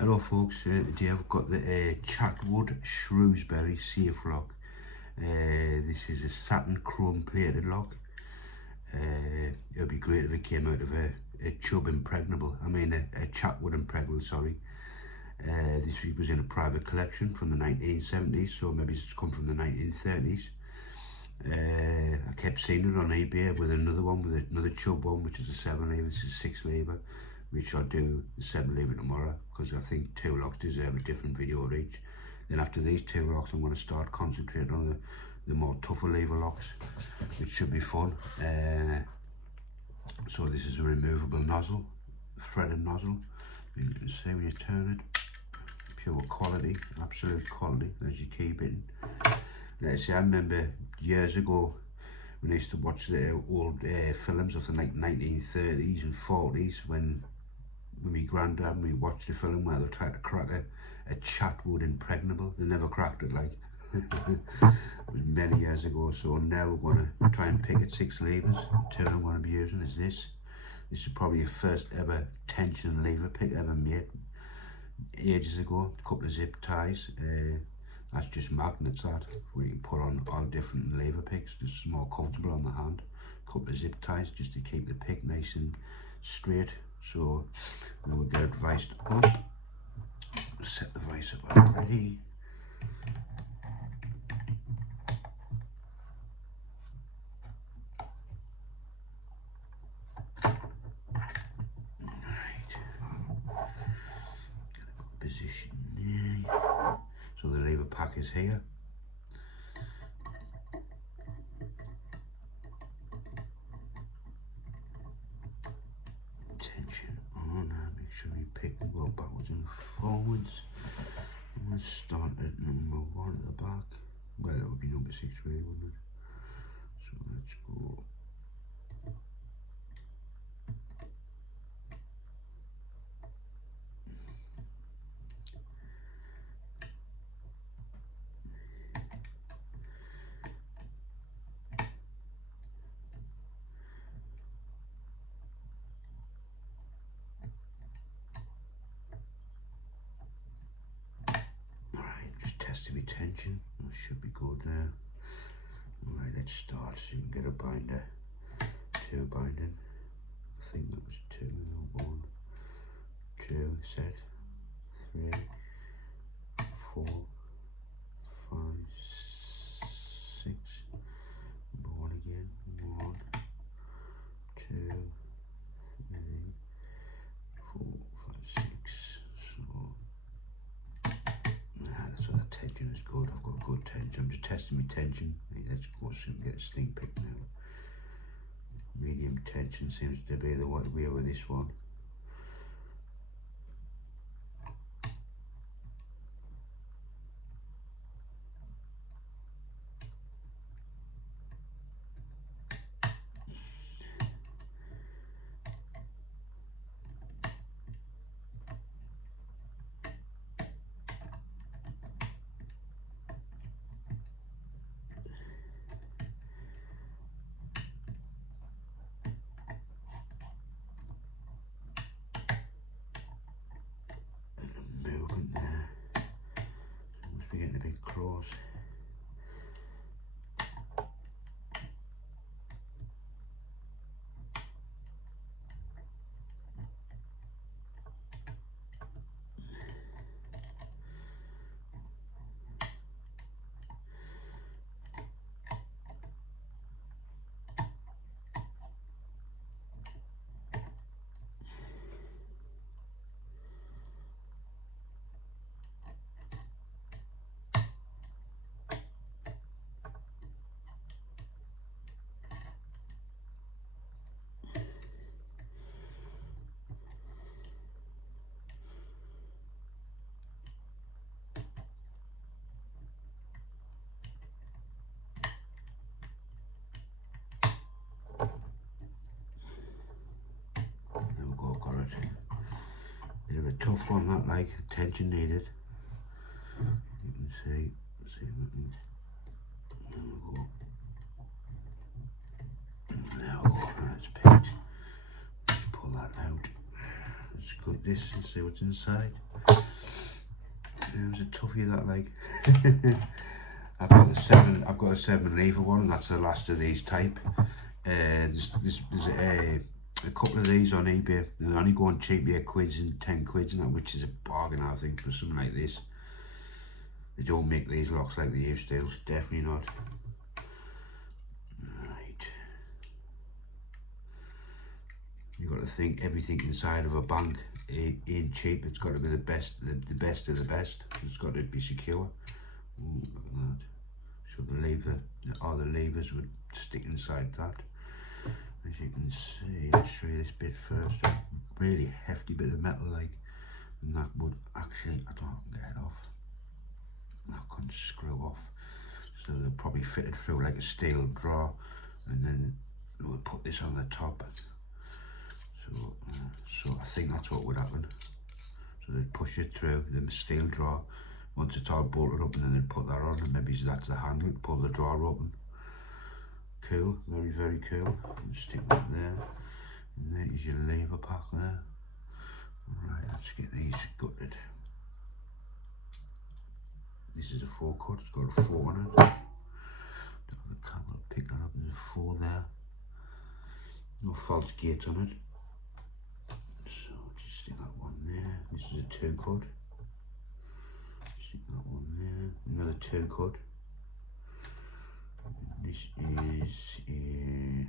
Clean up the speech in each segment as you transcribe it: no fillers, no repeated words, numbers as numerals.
Hello folks, today I've got the Chatwood Shrewbury safe lock. This is a satin chrome plated lock. It would be great if it came out of a Chubb impregnable, a Chatwood impregnable, sorry. This was in a private collection from the 1970s, so maybe it's come from the 1930s. I kept seeing it on eBay with another one, with another Chubb one, which is a 7 lever. This is a 6 lever, which I'll do the 7 lever tomorrow, because I think two locks deserve a different video each. Then after these two locks, I'm going to start concentrating on the more tougher lever locks, which should be fun. So this is a removable nozzle, threaded nozzle. You can see when you turn it, pure quality, absolute quality as you keep it. Let's say I remember years ago when I used to watch the old films of the 1930s and 40s, when my granddad and we watched the film where they tried to crack a Chatwood impregnable. They never cracked it, like. It was many years ago. So now we're going to try and pick at 6 levers. The tool I'm going to be using is this. This is probably the first ever tension lever pick ever made, ages ago. A couple of zip ties. That's just magnets that we can put on all different lever picks, just more comfortable on the hand. A couple of zip ties just to keep the pick nice and straight. So we will get it viced up, set the vice up already. Right, get a good position there. So the lever pack is here. Tension on, make sure we pick and go backwards and forwards. I'm going to start at number 1 at the back. Well, that would be number 6 really, wouldn't it? So let's go. Testing my tension, that should be good now. Alright, let's start so you can get a binder. 2 binding. I think that was 2, 1, 2, set, 3, 4, 5, 6, number 1 again, 1, 2, 3, 4, 5, 6. So that tension is good. I've got good tension. I'm just testing my tension. Let's go so we can get this thing picked now. Medium tension seems to be the way with this one. Getting a bit close. Bit of a tough one that, like, tension needed. You can see there we go. That's picked. Let's pull that out. Let's cut this and see what's inside. It was a toughie that, like. I've got a 7 lever one, and that's the last of these type. There's a couple of these on eBay. They're only going cheap, 8 quids and 10 quids and that, which is a bargain, I think, for something like this. They don't make these locks like they used to, definitely not. Right. You've got to think everything inside of a bank ain't cheap. It's got to be the best, the best of the best. It's got to be secure. Ooh, look at that. So the lever, all the levers would stick inside that. As you can see, let's show you this bit first. A really hefty bit of metal, like, and that would actually, I don't get it off. That couldn't screw off. So they're probably fitted through like a steel drawer, and then we would put this on the top. So I think that's what would happen. So they'd push it through the steel drawer. Once it's all bolted up, and then they'd put that on, and maybe that's the handle to pull the drawer open. Cool, very, very cool. And stick that there, and there is your lever pack there. Right, let's get these gutted. This is a 4 cut, it's got a 4 on it. The camera pick that up, there's a 4 there. No false gates on it. So just stick that one there. This is a 2 cut. Stick that one there. Another 2 cut. This is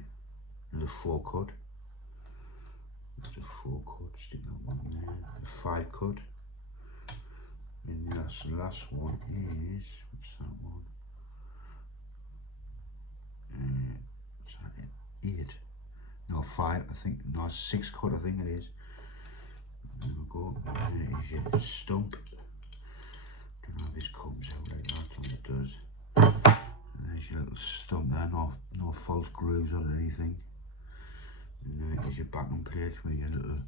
another 4 cut. That's a 4 cut. Stick that one there. A 5 cut. And that's the last one is, what's that one? What's that? 8. No, 5. I think. No, 6 cut. I think it is. There we go. There is your stump. Don't know if this comes out like that, or it does. There's your little stump there, no false grooves or anything. And there's your backing plate with your little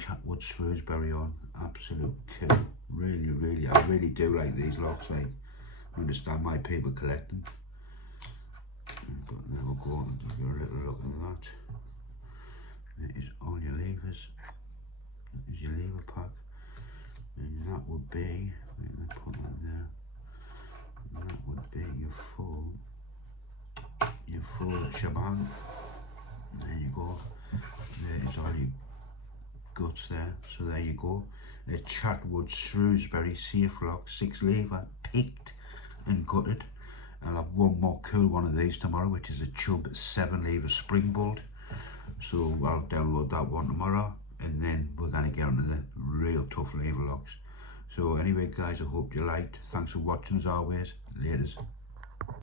Chatwood Shrewbury on. Absolute kill. Really, really, I really do like these locks. Like, I understand why people collect them. But there we go, and give you a little look at that. There is all your levers. That is your lever pack. And that would be, let me put that there. And that would be your full shebang. There you go. There's all your guts there. So there you go. A Chatwood Shrewbury safe lock, 6 lever, picked and gutted. I'll have one more cool one of these tomorrow, which is a Chubb 7 lever spring bolt. So I'll download that one tomorrow, and then we're going to get onto the real tough lever locks. So anyway guys, I hope you liked. Thanks for watching as always. Laters.